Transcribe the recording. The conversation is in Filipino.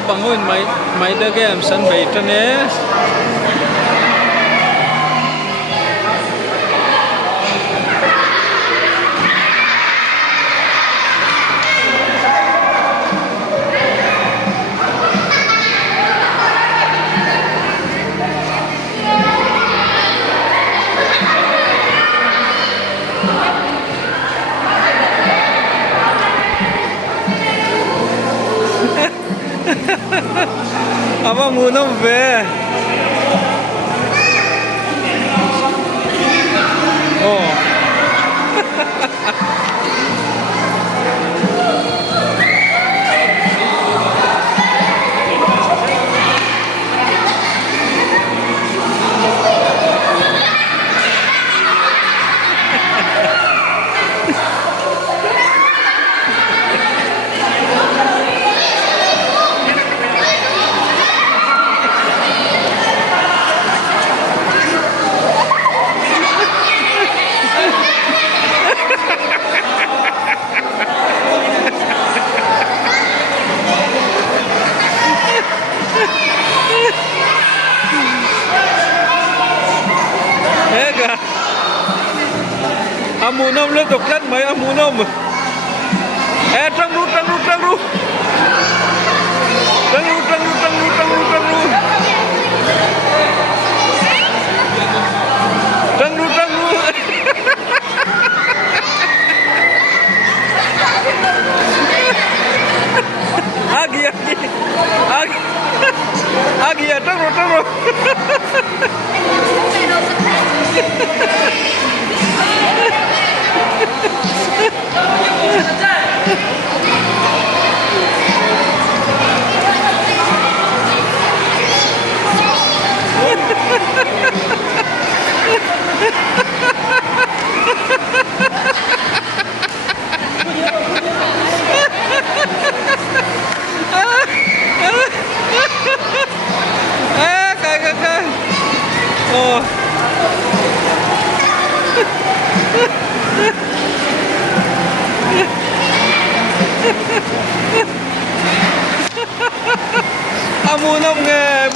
no bangun mai da game san bai tane apa muna be oh amunam le doklan mai amunam trăng ru trăng ru trăng ru trăng ru trăng ru trăng ru trăng ru trăng ru trăng ru trăng ru agi agi agi agi ya trăng ru trăng ru Kak. Oh. Amunam nghe